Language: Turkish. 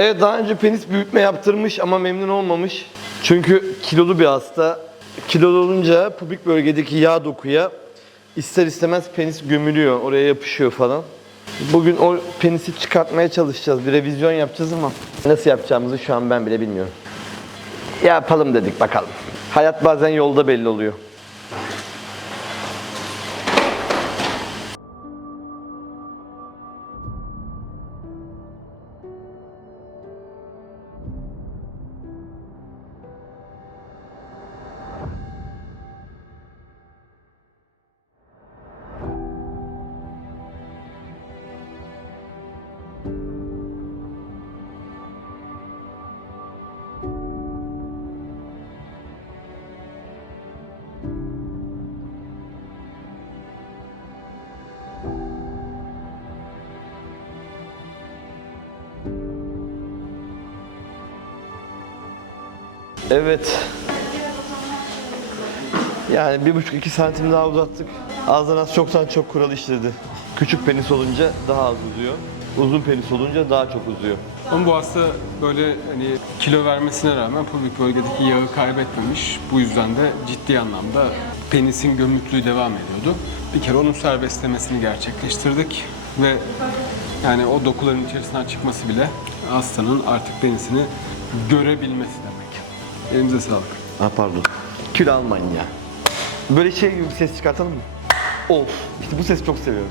Evet daha önce penis büyütme yaptırmış ama memnun olmamış. Çünkü kilolu bir hasta. Kilolu olunca pubik bölgedeki yağ dokuya ister istemez penis gömülüyor. Oraya yapışıyor falan. Bugün o penisi çıkartmaya çalışacağız. Bir revizyon yapacağız ama nasıl yapacağımızı şu an ben bile bilmiyorum. Yapalım dedik bakalım. Hayat bazen yolda belli oluyor. Evet. Yani bir buçuk iki santim daha uzattık. Azdan az çoktan çok kural işledi. Küçük penis olunca daha az uzuyor. Uzun penis olunca daha çok uzuyor. Ama bu hasta böyle hani kilo vermesine rağmen pubik bölgedeki yağı kaybetmemiş. Bu yüzden de ciddi anlamda penisin gömüklüğü devam ediyordu. Bir kere onun serbestlemesini gerçekleştirdik ve yani o dokuların içerisinden çıkması bile hastanın artık penisini görebilmesi. Elinize sağlık. Ha pardon. Kül almayın ya. Böyle şey gibi ses çıkartalım mı? Of. İşte bu sesi çok seviyorum.